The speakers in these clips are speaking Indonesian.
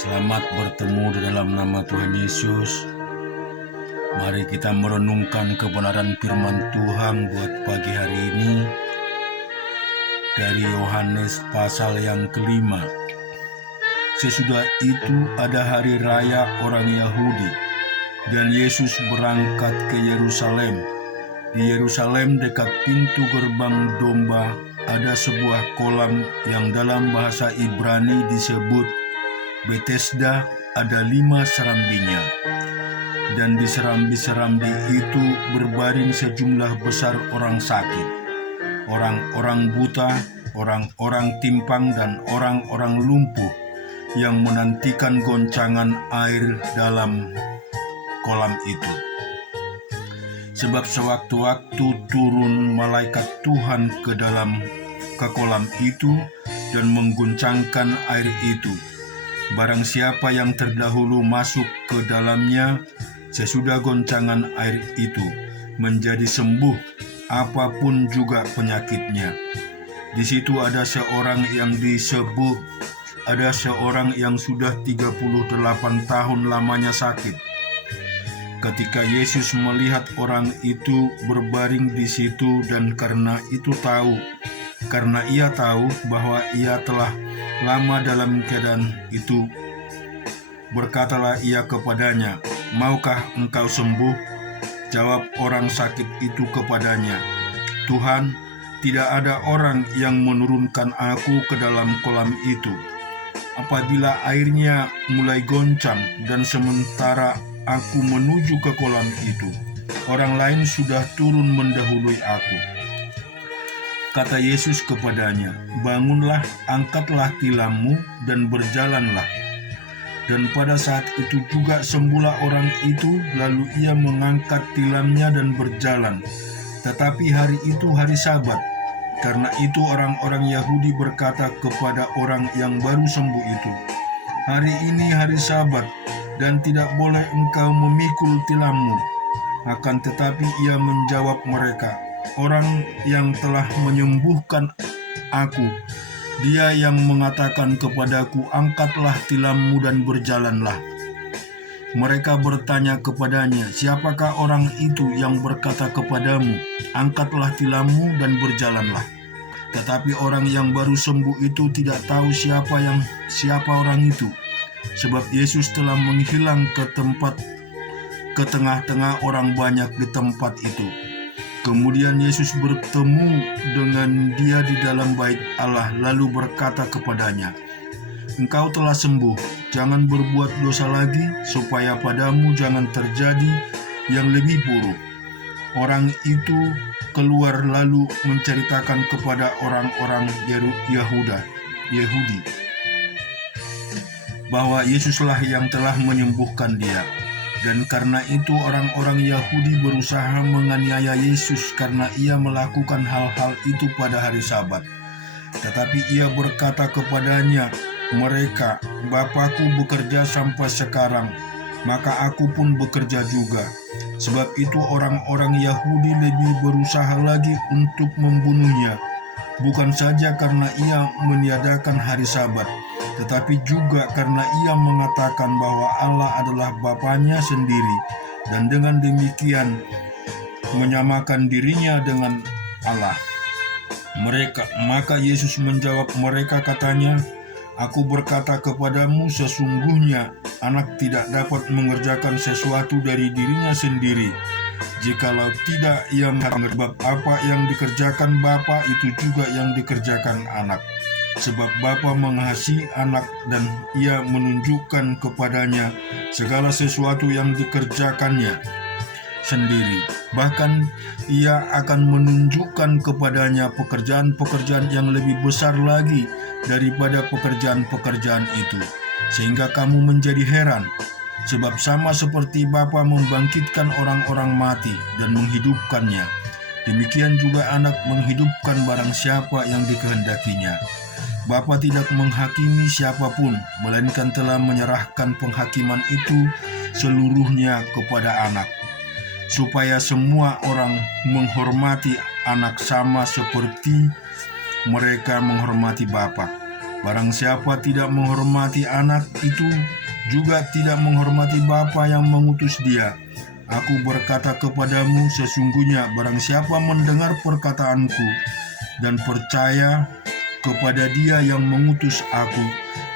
Selamat bertemu di dalam nama Tuhan Yesus. Mari kita merenungkan kebenaran firman Tuhan buat pagi hari ini dari Yohanes pasal yang kelima. Sesudah itu ada hari raya orang Yahudi dan Yesus berangkat ke Yerusalem. Di Yerusalem dekat pintu gerbang domba ada sebuah kolam yang dalam bahasa Ibrani disebut Betesda, ada 5 serambinya. Dan di serambi-serambi itu berbaring sejumlah besar orang sakit, orang-orang buta, orang-orang timpang, dan orang-orang lumpuh yang menantikan goncangan air dalam kolam itu. Sebab sewaktu-waktu turun malaikat Tuhan ke kolam itu dan mengguncangkan air itu. Barang siapa yang terdahulu masuk ke dalamnya, sesudah goncangan air itu, menjadi sembuh, apapun juga penyakitnya. Di situ ada seorang yang sudah 38 tahun lamanya sakit. Ketika Yesus melihat orang itu berbaring di situ dan karena ia tahu bahwa ia telah lama dalam keadaan itu, berkatalah ia kepadanya, "Maukah engkau sembuh?" Jawab orang sakit itu kepadanya, "Tuhan, tidak ada orang yang menurunkan aku ke dalam kolam itu. Apabila airnya mulai goncang dan sementara aku menuju ke kolam itu, orang lain sudah turun mendahului aku." Kata Yesus kepadanya, "Bangunlah, angkatlah tilammu dan berjalanlah." Dan pada saat itu juga sembuhlah orang itu, lalu ia mengangkat tilamnya dan berjalan. Tetapi hari itu hari Sabat. Karena itu orang-orang Yahudi berkata kepada orang yang baru sembuh itu, "Hari ini hari Sabat, dan tidak boleh engkau memikul tilammu." Akan tetapi ia menjawab mereka, "Orang yang telah menyembuhkan aku, Dia yang mengatakan kepadaku, 'Angkatlah tilammu dan berjalanlah.'" Mereka bertanya kepadanya, "Siapakah orang itu yang berkata kepadamu, 'Angkatlah tilammu dan berjalanlah'?" Tetapi orang yang baru sembuh itu tidak tahu siapa orang itu, sebab Yesus telah menghilang ke tengah-tengah orang banyak di tempat itu. Kemudian Yesus bertemu dengan dia di dalam bait Allah, lalu berkata kepadanya, "Engkau telah sembuh, jangan berbuat dosa lagi, supaya padamu jangan terjadi yang lebih buruk." Orang itu keluar lalu menceritakan kepada orang-orang Yahudi bahwa Yesuslah yang telah menyembuhkan dia. Dan karena itu orang-orang Yahudi berusaha menganiaya Yesus karena ia melakukan hal-hal itu pada hari Sabat. Tetapi ia berkata kepadanya mereka, "Bapakku bekerja sampai sekarang, maka aku pun bekerja juga." Sebab itu orang-orang Yahudi lebih berusaha lagi untuk membunuhnya, bukan saja karena ia meniadakan hari Sabat, tetapi juga karena ia mengatakan bahwa Allah adalah Bapanya sendiri, dan dengan demikian menyamakan dirinya dengan Allah. Maka Yesus menjawab mereka katanya, "Aku berkata kepadamu, sesungguhnya anak tidak dapat mengerjakan sesuatu dari dirinya sendiri, jikalau tidak ia mengerti apa yang dikerjakan Bapa, itu juga yang dikerjakan anak. Sebab Bapa mengasihi anak dan ia menunjukkan kepadanya segala sesuatu yang dikerjakannya sendiri. Bahkan ia akan menunjukkan kepadanya pekerjaan-pekerjaan yang lebih besar lagi daripada pekerjaan-pekerjaan itu. Sehingga kamu menjadi heran, sebab sama seperti Bapa membangkitkan orang-orang mati dan menghidupkannya, demikian juga anak menghidupkan barang siapa yang dikehendakinya. Bapa tidak menghakimi siapapun, melainkan telah menyerahkan penghakiman itu seluruhnya kepada anak, supaya semua orang menghormati anak sama seperti mereka menghormati Bapa. Barang siapa tidak menghormati anak itu, juga tidak menghormati Bapa yang mengutus dia. Aku berkata kepadamu, sesungguhnya barang siapa mendengar perkataanku dan percaya kepada dia yang mengutus aku,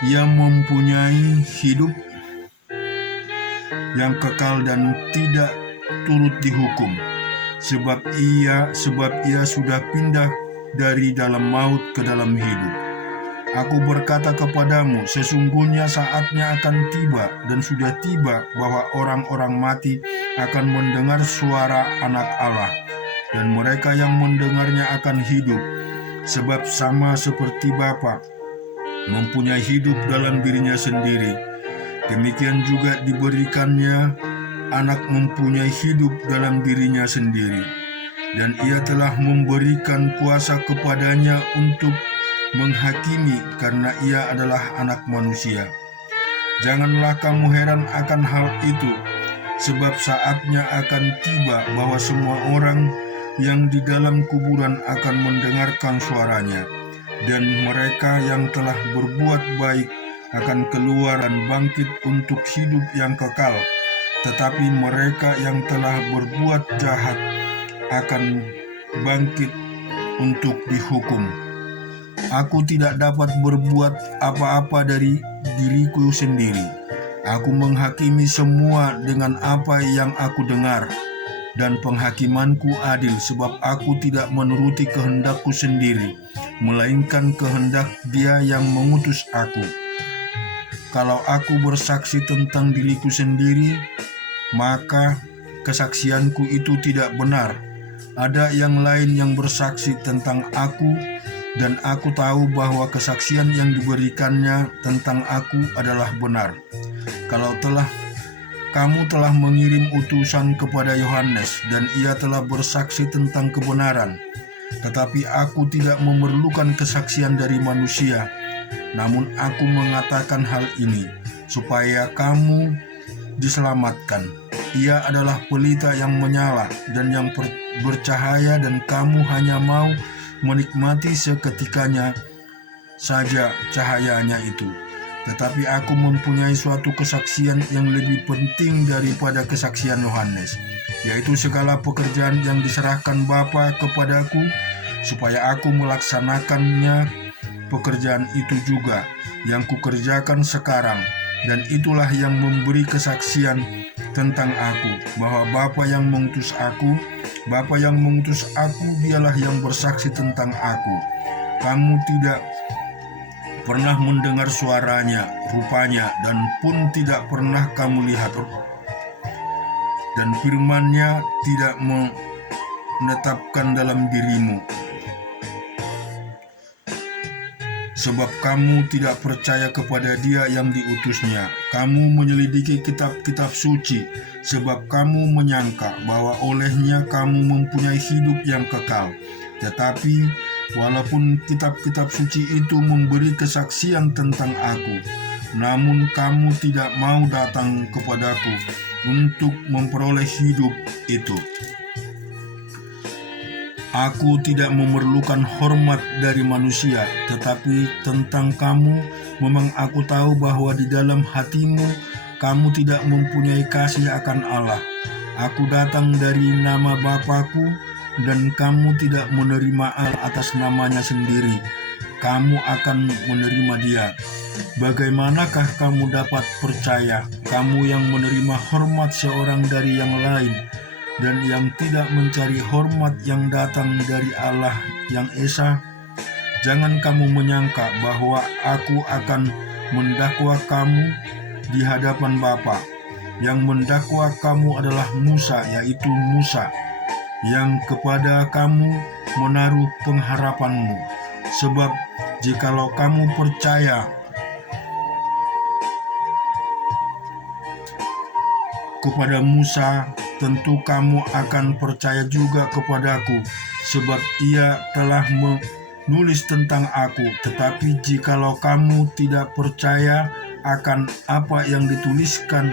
ia mempunyai hidup yang kekal dan tidak turut dihukum, sebab ia sudah pindah dari dalam maut ke dalam hidup. Aku berkata kepadamu, sesungguhnya saatnya akan tiba dan sudah tiba bahwa orang-orang mati akan mendengar suara Anak Allah, dan mereka yang mendengarnya akan hidup, sebab sama seperti Bapa mempunyai hidup dalam dirinya sendiri, demikian juga diberikannya Anak mempunyai hidup dalam dirinya sendiri, dan ia telah memberikan kuasa kepadanya untuk menghakimi karena ia adalah Anak manusia. Janganlah kamu heran akan hal itu, sebab saatnya akan tiba bahwa semua orang yang di dalam kuburan akan mendengarkan suaranya, dan mereka yang telah berbuat baik akan keluar dan bangkit untuk hidup yang kekal, tetapi mereka yang telah berbuat jahat akan bangkit untuk dihukum. Aku tidak dapat berbuat apa-apa dari diriku sendiri. Aku menghakimi semua dengan apa yang aku dengar, dan penghakimanku adil, sebab aku tidak menuruti kehendakku sendiri, melainkan kehendak Dia yang mengutus aku. Kalau aku bersaksi tentang diriku sendiri, maka kesaksianku itu tidak benar. Ada yang lain yang bersaksi tentang aku, dan aku tahu bahwa kesaksian yang diberikannya tentang aku adalah benar. Kalau kamu telah mengirim utusan kepada Yohanes, dan ia telah bersaksi tentang kebenaran, tetapi aku tidak memerlukan kesaksian dari manusia, namun aku mengatakan hal ini supaya kamu diselamatkan. Ia adalah pelita yang menyala dan yang bercahaya, dan kamu hanya mau menikmati seketikanya saja cahayanya itu. Tetapi aku mempunyai suatu kesaksian yang lebih penting daripada kesaksian Yohanes, yaitu segala pekerjaan yang diserahkan Bapa kepadaku, supaya aku melaksanakannya. Pekerjaan itu juga yang kukerjakan sekarang, dan itulah yang memberi kesaksian tentang aku, bahwa Bapa yang mengutus aku, dialah yang bersaksi tentang aku. Kamu tidak pernah mendengar suaranya, rupanya, dan pun tidak pernah kamu lihat, dan firman-Nya tidak menetapkan dalam dirimu, sebab kamu tidak percaya kepada Dia yang diutusnya. Kamu menyelidiki kitab-kitab suci, sebab kamu menyangka bahwa olehnya kamu mempunyai hidup yang kekal. Tetapi walaupun kitab-kitab suci itu memberi kesaksian tentang aku, namun kamu tidak mau datang kepadaku untuk memperoleh hidup itu. Aku tidak memerlukan hormat dari manusia, tetapi tentang kamu, memang aku tahu bahwa di dalam hatimu kamu tidak mempunyai kasih akan Allah. Aku datang dari nama Bapa-Ku, dan kamu tidak menerima Allah atas namanya sendiri. Kamu akan menerima Dia. Bagaimanakah kamu dapat percaya, kamu yang menerima hormat seorang dari yang lain, dan yang tidak mencari hormat yang datang dari Allah yang Esa? Jangan kamu menyangka bahwa aku akan mendakwa kamu di hadapan Bapa. Yang mendakwa kamu adalah Musa, yaitu Musa, yang kepada kamu menaruh pengharapanmu. Sebab jikalau kamu percaya kepada Musa, tentu kamu akan percaya juga kepadaku, sebab ia telah menulis tentang aku. Tetapi jikalau kamu tidak percaya akan apa yang dituliskan,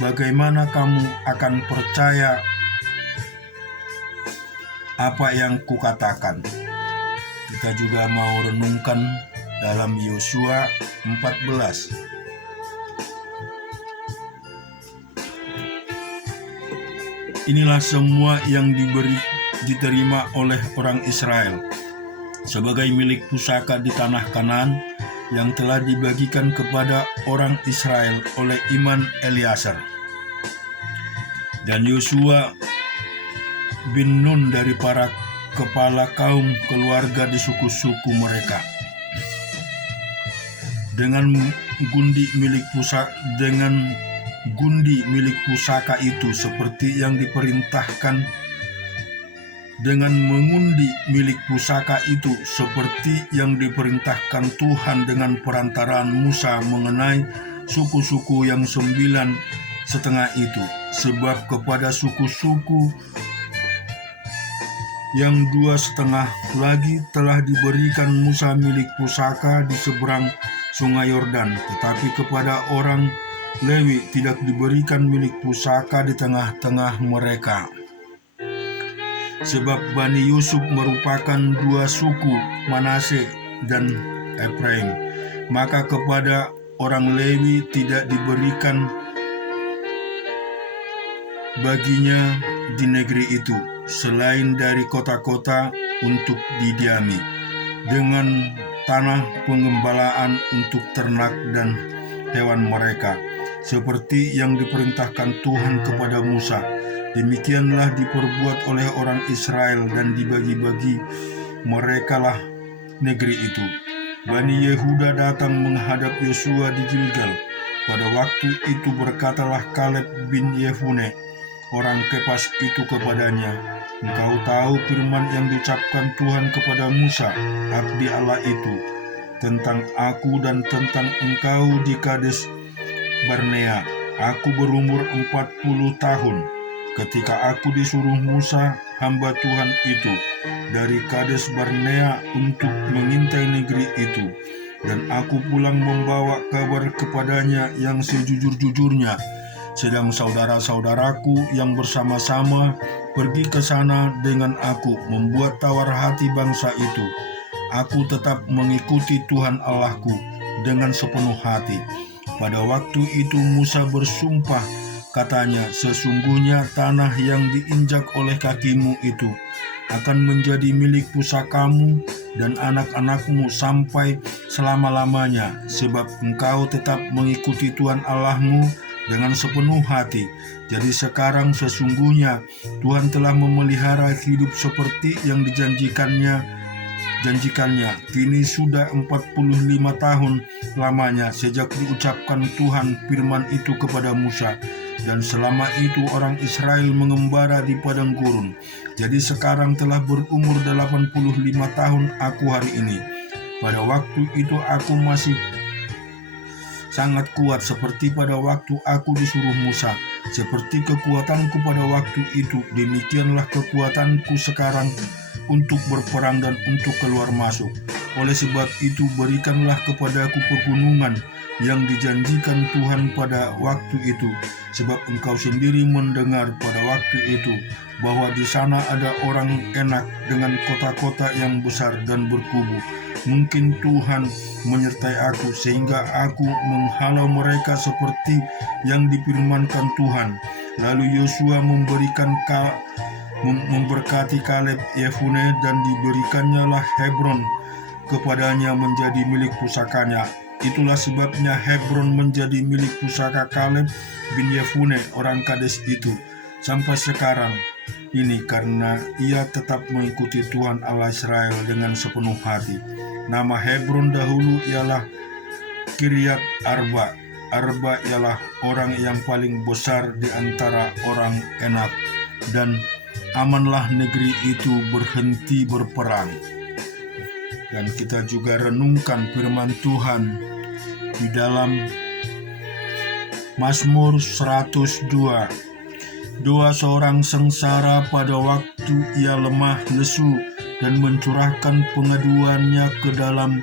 bagaimana kamu akan percaya apa yang kukatakan? Kita juga mau renungkan dalam Yosua 14. Inilah semua yang diterima oleh orang Israel sebagai milik pusaka di tanah Kanaan yang telah dibagikan kepada orang Israel oleh Iman Eliasar dan Yosua bin Nun dari para kepala kaum keluarga di suku-suku mereka. Dengan gundi milik pusaka itu seperti yang diperintahkan dengan mengundi milik pusaka itu seperti yang diperintahkan Tuhan dengan perantaraan Musa mengenai suku-suku yang 9,5 itu, sebab kepada suku-suku yang 2,5 lagi telah diberikan Musa milik pusaka di seberang sungai Yordan, tetapi kepada orang Lewi tidak diberikan milik pusaka di tengah-tengah mereka. Sebab Bani Yusuf merupakan 2 suku, Manase dan Efraim, maka kepada orang Lewi tidak diberikan baginya di negeri itu, selain dari kota-kota untuk didiami, dengan tanah pengembalaan untuk ternak dan hewan mereka, seperti yang diperintahkan Tuhan kepada Musa. Demikianlah diperbuat oleh orang Israel dan dibagi-bagi merekalah negeri itu. Bani Yehuda datang menghadap Yosua di Gilgal. Pada waktu itu berkatalah Kaleb bin Yefune, orang Kepas itu kepadanya, "Engkau tahu firman yang diucapkan Tuhan kepada Musa, abdi Allah itu, tentang aku dan tentang engkau di Kades Barnea. Aku berumur 40 tahun ketika aku disuruh Musa, hamba Tuhan itu, dari Kades Barnea untuk mengintai negeri itu. Dan aku pulang membawa kabar kepadanya yang sejujur-jujurnya. Sedang saudara-saudaraku yang bersama-sama pergi ke sana dengan aku membuat tawar hati bangsa itu. Aku tetap mengikuti Tuhan Allahku dengan sepenuh hati. Pada waktu itu Musa bersumpah, katanya, sesungguhnya tanah yang diinjak oleh kakimu itu akan menjadi milik pusakamu dan anak-anakmu sampai selama-lamanya, sebab engkau tetap mengikuti Tuhan Allahmu dengan sepenuh hati. Jadi sekarang sesungguhnya Tuhan telah memelihara hidup seperti yang dijanjikannya. Kini sudah 45 tahun lamanya sejak diucapkan Tuhan firman itu kepada Musa, dan selama itu orang Israel mengembara di padang gurun. Jadi sekarang telah berumur 85 tahun aku hari ini. Pada waktu itu aku masih sangat kuat seperti pada waktu aku disuruh Musa. Seperti kekuatanku pada waktu itu, demikianlah kekuatanku sekarang untuk berperang dan untuk keluar masuk. Oleh sebab itu berikanlah kepadaku pegunungan yang dijanjikan Tuhan pada waktu itu, sebab engkau sendiri mendengar pada waktu itu bahwa di sana ada orang Enak dengan kota-kota yang besar dan berkubu. Mungkin Tuhan menyertai aku sehingga aku menghalau mereka seperti yang difirmankan Tuhan. Lalu Yosua memberkati Kaleb Yefune, dan diberikannya lah Hebron kepadanya menjadi milik pusakanya. Itulah sebabnya Hebron menjadi milik pusaka Kaleb bin Yefune orang Kades itu sampai sekarang ini, karena ia tetap mengikuti Tuhan Allah Israel dengan sepenuh hati. Nama Hebron dahulu ialah Kiryat Arba. Arba ialah orang yang paling besar di antara orang Enak, dan amanlah negeri itu berhenti berperang. Dan kita juga renungkan firman Tuhan di dalam Mazmur 102. Doa seorang sengsara pada waktu ia lemah lesu dan mencurahkan pengaduannya ke dalam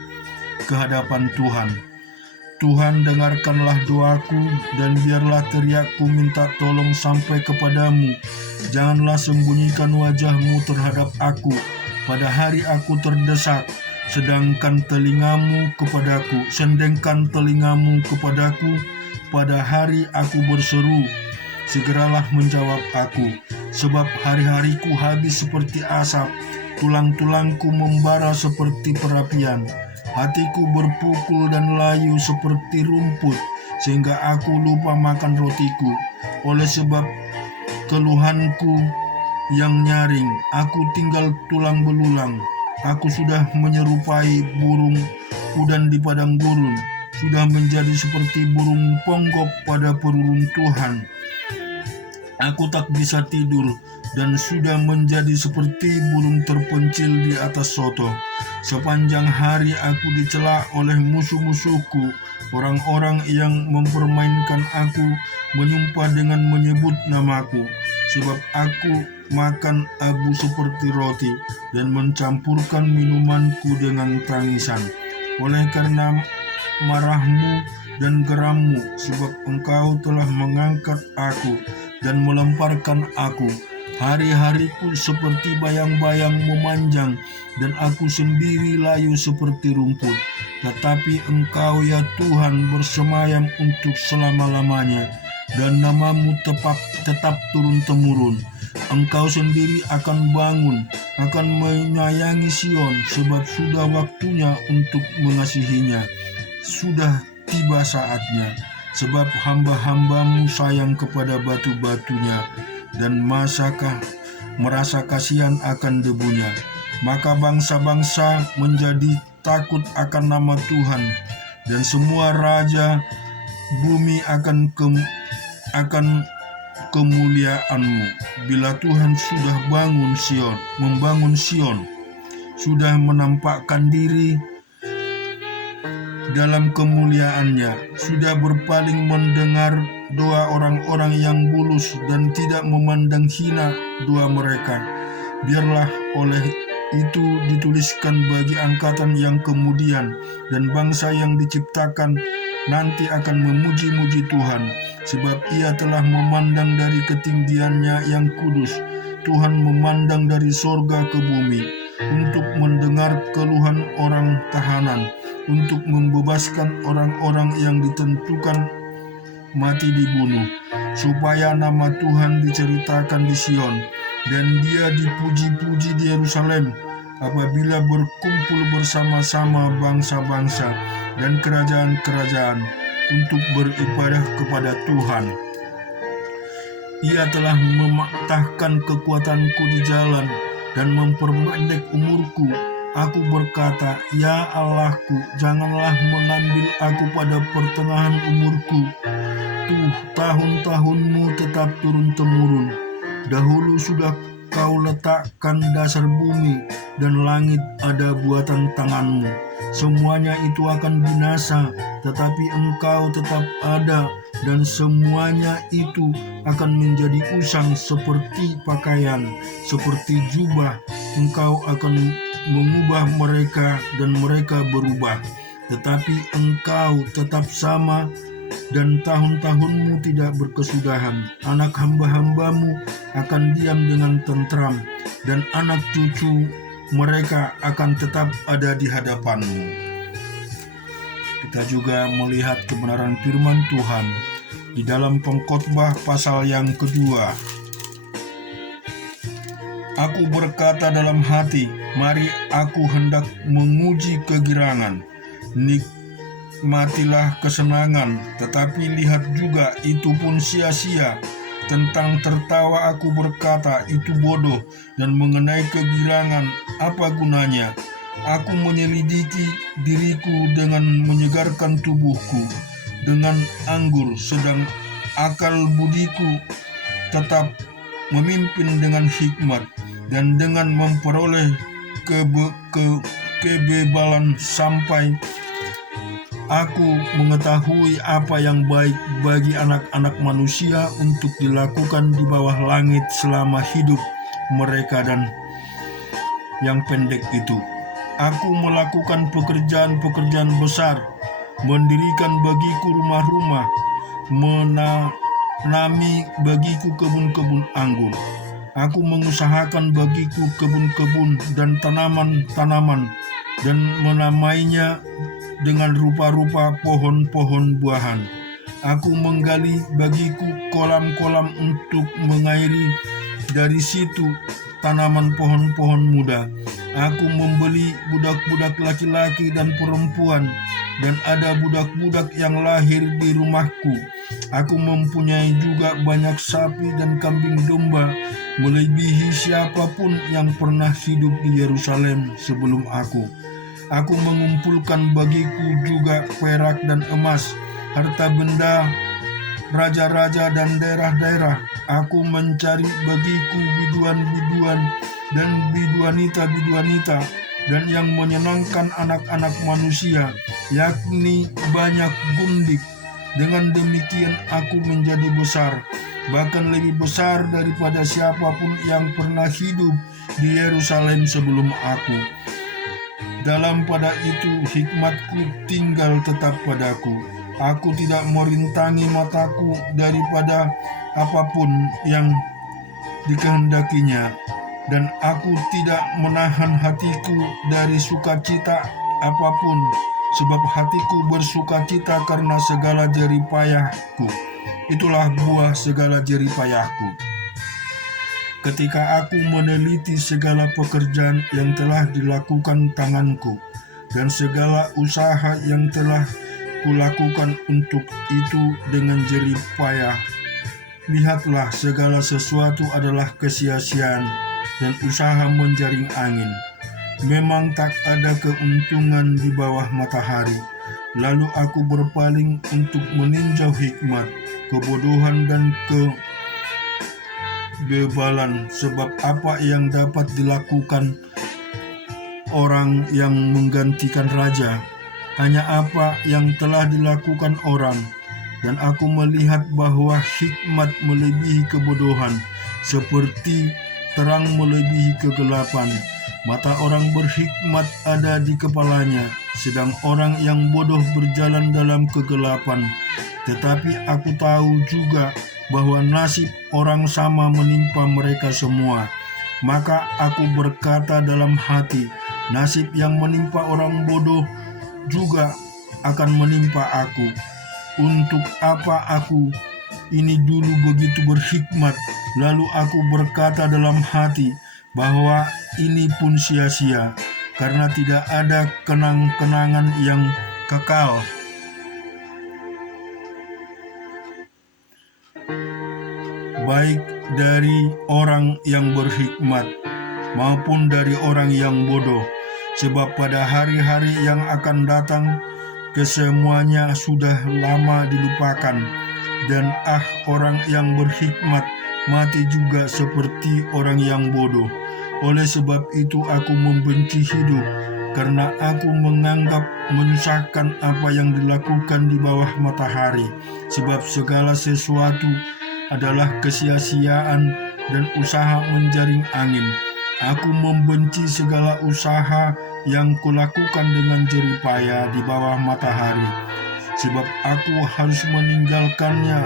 kehadapan Tuhan. Tuhan, dengarkanlah doaku dan biarlah teriakku minta tolong sampai kepadamu. Janganlah sembunyikan wajahmu terhadap aku pada hari aku terdesak. sendengkan telingamu kepadaku pada hari aku berseru. Segeralah menjawab aku, sebab hari-hariku habis seperti asap, tulang-tulangku membara seperti perapian. Hatiku berpukul dan layu seperti rumput, sehingga aku lupa makan rotiku. Oleh sebab keluhanku yang nyaring, aku tinggal tulang belulang. Aku sudah menyerupai burung udan di padang gurun, sudah menjadi seperti burung ponggok pada peruntuhan. Aku tak bisa tidur dan sudah menjadi seperti burung terpencil di atas soto. Sepanjang hari aku dicela oleh musuh-musuhku. Orang-orang yang mempermainkan aku menyumpah dengan menyebut namaku. Sebab aku makan abu seperti roti dan mencampurkan minumanku dengan tangisan. Oleh karena marahmu dan gerammu, sebab engkau telah mengangkat aku dan melemparkan aku. Hari-hariku seperti bayang-bayang memanjang, dan aku sendiri layu seperti rumput. Tetapi Engkau ya Tuhan bersemayam untuk selama-lamanya, dan namamu tetap turun-temurun. Engkau sendiri akan bangun, akan menyayangi Sion, sebab sudah waktunya untuk mengasihinya. Sudah tiba saatnya, sebab hamba-hambamu sayang kepada batu-batunya dan merasa kasihan akan debunya. Maka bangsa-bangsa menjadi takut akan nama Tuhan, dan semua raja bumi akan kemuliaanmu. Bila Tuhan sudah membangun Sion, sudah menampakkan diri dalam kemuliaannya, sudah berpaling mendengar doa orang-orang yang bulus dan tidak memandang hina doa mereka. Biarlah oleh itu dituliskan bagi angkatan yang kemudian, dan bangsa yang diciptakan nanti akan memuji-muji Tuhan, sebab Ia telah memandang dari ketinggiannya yang kudus. Tuhan memandang dari sorga ke bumi untuk mendengar keluhan orang tahanan, untuk membebaskan orang-orang yang ditentukan mati dibunuh, supaya nama Tuhan diceritakan di Sion, dan Dia dipuji-puji di Yerusalem, apabila berkumpul bersama-sama bangsa-bangsa dan kerajaan-kerajaan untuk beribadah kepada Tuhan. Ia telah mematahkan kekuatanku di jalan dan memperpendek umurku. Aku berkata, ya Allahku, janganlah mengambil aku pada pertengahan umurku. Tahun-tahunmu tetap turun-temurun. Dahulu sudah Kau letakkan dasar bumi, dan langit ada buatan tanganmu. Semuanya itu akan binasa, tetapi Engkau tetap ada, dan semuanya itu akan menjadi usang seperti pakaian, seperti jubah. Engkau akan mengubah mereka, dan mereka berubah. Tetapi Engkau tetap sama, dan tahun-tahunmu tidak berkesudahan. Anak hamba-hambamu akan diam dengan tentram, dan anak cucu mereka akan tetap ada di hadapanmu. Kita juga melihat kebenaran firman Tuhan di dalam Pengkhotbah pasal yang kedua. Aku berkata dalam hati, mari aku hendak menguji kegirangan. Nikmatilah kesenangan, tetapi lihat juga itu pun sia-sia. Tentang tertawa aku berkata, itu bodoh, dan mengenai kegirangan, apa gunanya? Aku menyelidiki diriku dengan menyegarkan tubuhku dengan anggur, sedang akal budiku tetap memimpin dengan hikmat, dan dengan memperoleh kebebalan sampai aku mengetahui apa yang baik bagi anak-anak manusia untuk dilakukan di bawah langit selama hidup mereka dan yang pendek itu. Aku melakukan pekerjaan-pekerjaan besar, mendirikan bagiku rumah-rumah, menanami bagiku kebun-kebun anggur. Aku mengusahakan bagiku kebun-kebun dan tanaman-tanaman dan menamainya dengan rupa-rupa pohon-pohon buahan. Aku menggali bagiku kolam-kolam untuk mengairi dari situ tanaman pohon-pohon muda. Aku membeli budak-budak laki-laki dan perempuan, dan ada budak-budak yang lahir di rumahku. Aku mempunyai juga banyak sapi dan kambing domba, melebihi siapapun yang pernah hidup di Yerusalem sebelum aku. Aku mengumpulkan bagiku juga perak dan emas, harta benda raja-raja dan daerah-daerah. Aku mencari bagiku biduan-biduan dan biduanita-biduanita, dan yang menyenangkan anak-anak manusia, yakni banyak gundik. Dengan demikian aku menjadi besar, bahkan lebih besar daripada siapapun yang pernah hidup di Yerusalem sebelum aku. Dalam pada itu hikmatku tinggal tetap padaku. Aku tidak merintangi mataku daripada apapun yang dikehendakinya, dan aku tidak menahan hatiku dari sukacita apapun, sebab hatiku bersukacita karena segala jerih payahku. Itulah buah segala jerih payahku. Ketika aku meneliti segala pekerjaan yang telah dilakukan tanganku, dan segala usaha yang telah kulakukan untuk itu dengan jerih payah, lihatlah segala sesuatu adalah kesia-siaan dan usaha menjaring angin. Memang tak ada keuntungan di bawah matahari. Lalu aku berpaling untuk meninjau hikmat, kebodohan dan kebebalan, sebab apa yang dapat dilakukan orang yang menggantikan raja, hanya apa yang telah dilakukan orang. Dan aku melihat bahwa hikmat melebihi kebodohan, seperti terang melebihi kegelapan. Mata orang berhikmat ada di kepalanya, sedang orang yang bodoh berjalan dalam kegelapan. Tetapi aku tahu juga bahwa nasib orang sama menimpa mereka semua. Maka aku berkata dalam hati, nasib yang menimpa orang bodoh juga akan menimpa aku. Untuk apa aku ini dulu begitu berhikmat, lalu aku berkata dalam hati bahwa ini pun sia-sia, karena tidak ada kenang-kenangan yang kekal. Baik dari orang yang berhikmat maupun dari orang yang bodoh, sebab pada hari-hari yang akan datang kesemuanya sudah lama dilupakan, dan orang yang berhikmat mati juga seperti orang yang bodoh. Oleh sebab itu aku membenci hidup, karena aku menganggap menyusahkan apa yang dilakukan di bawah matahari, sebab segala sesuatu adalah kesia-siaan dan usaha menjaring angin. Aku membenci segala usaha yang kulakukan dengan jerih payah di bawah matahari, sebab aku harus meninggalkannya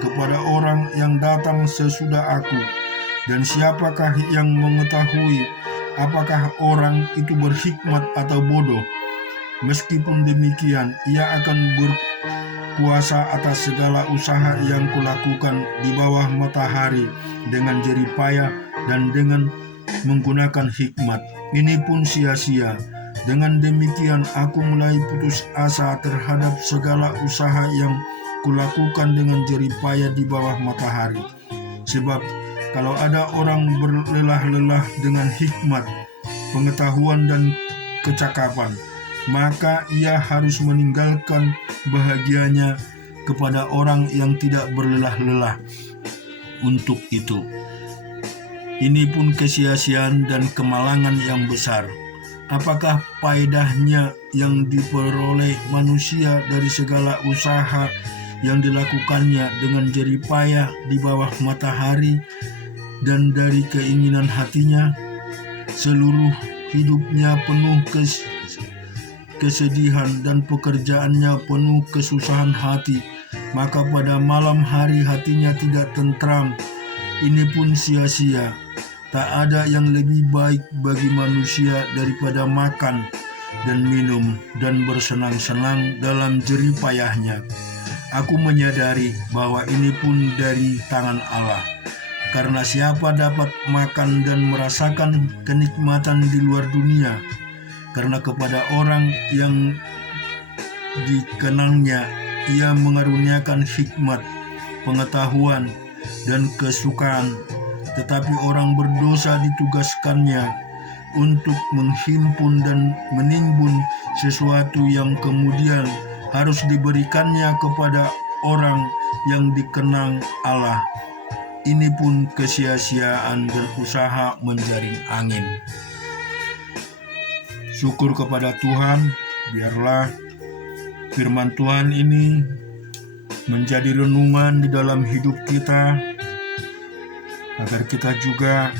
kepada orang yang datang sesudah aku. Dan siapakah yang mengetahui apakah orang itu berhikmat atau bodoh? Meskipun demikian, ia akan berkuasa atas segala usaha yang kulakukan di bawah matahari dengan jerih payah dan dengan menggunakan hikmat. Ini pun sia-sia. Dengan demikian aku mulai putus asa terhadap segala usaha yang kulakukan dengan jerih payah di bawah matahari. Sebab kalau ada orang berlelah-lelah dengan hikmat, pengetahuan dan kecakapan, maka ia harus meninggalkan bahagianya kepada orang yang tidak berlelah-lelah untuk itu. Ini pun kesia-siaan dan kemalangan yang besar. Apakah faedahnya yang diperoleh manusia dari segala usaha yang dilakukannya dengan jerih payah di bawah matahari dan dari keinginan hatinya? Seluruh hidupnya penuh kesedihan dan pekerjaannya penuh kesusahan hati, maka pada malam hari hatinya tidak tentram. Ini pun sia-sia. Tak ada yang lebih baik bagi manusia daripada makan, dan minum dan bersenang-senang dalam jerih payahnya. Aku menyadari bahwa ini pun dari tangan Allah. Karena siapa dapat makan dan merasakan kenikmatan di luar dunia? Karena kepada orang yang dikenangnya, ia mengaruniakan hikmat, pengetahuan, dan kesukaan. Tetapi orang berdosa ditugaskannya untuk menghimpun dan menimbun sesuatu yang kemudian harus diberikannya kepada orang yang dikenang Allah. Ini pun kesia-siaan dan usaha menjaring angin. Syukur kepada Tuhan, biarlah firman Tuhan ini menjadi renungan di dalam hidup kita, agar kita juga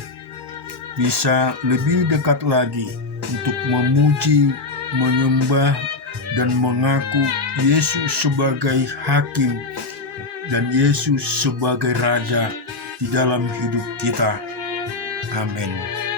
bisa lebih dekat lagi untuk memuji, menyembah, dan mengaku Yesus sebagai Hakim dan Yesus sebagai Raja di dalam hidup kita. Amin.